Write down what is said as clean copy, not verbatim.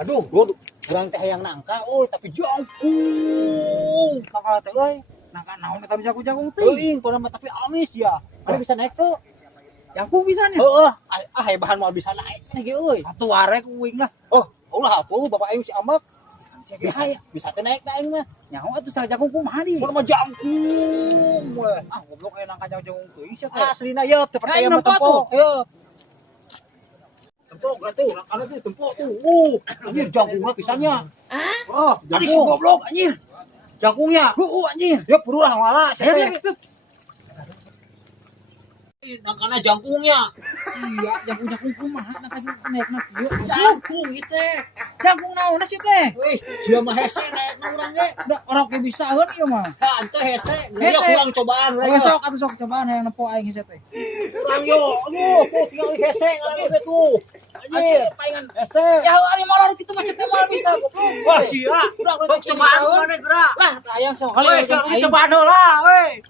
Aduh, kurang teh yang nangka, tapi jangkung. Kakak teh, Nangka naon eta jagung-jagung teh. teuing, pernah tapi amis ya. Ada bisa naik tuh. Jagung pisanya. Bahan mau bisa naik nih ge euy. Atuh arek uing lah. Ulah atuh bapak aing si Amak bisa teh naik aing mah. Nyaho atuh sa jagung kumaha di? Mun mah jangkung we. Goblok aya nangka jagung teuing sia teh. Aslina yeup teu percaya mah tempo. Yeup. Tempo atuh, kana tuh tempo tuh. Anjir jangkungna pisannya. Tadi si goblok anjir. Jangkungnya. Anjir. Ya buru lah wala sia teh. Heup. Nangkana jangkungnya. Iya, jagung-jagung kumaha nangka naikna kieu. Jangkung ieu teh. Jagung naon sih teh? Wih, dia mah hese naikna urang ge. Da orang ge bisaeun ieu mah. Henteu hese. Dia kurang cobaan we. Besok atuh sok cobaan hayang nempo aing hese teh. Kurang yo. Aduh, tinggal hese ngaranna tuh. Anjir, paingan hese. ya ari molor kitu mah cetek moal bisa goblok. Wah, sia. Sok cobaan mana gerak. Lah, hayang sok Weh, cobaan heula, weh.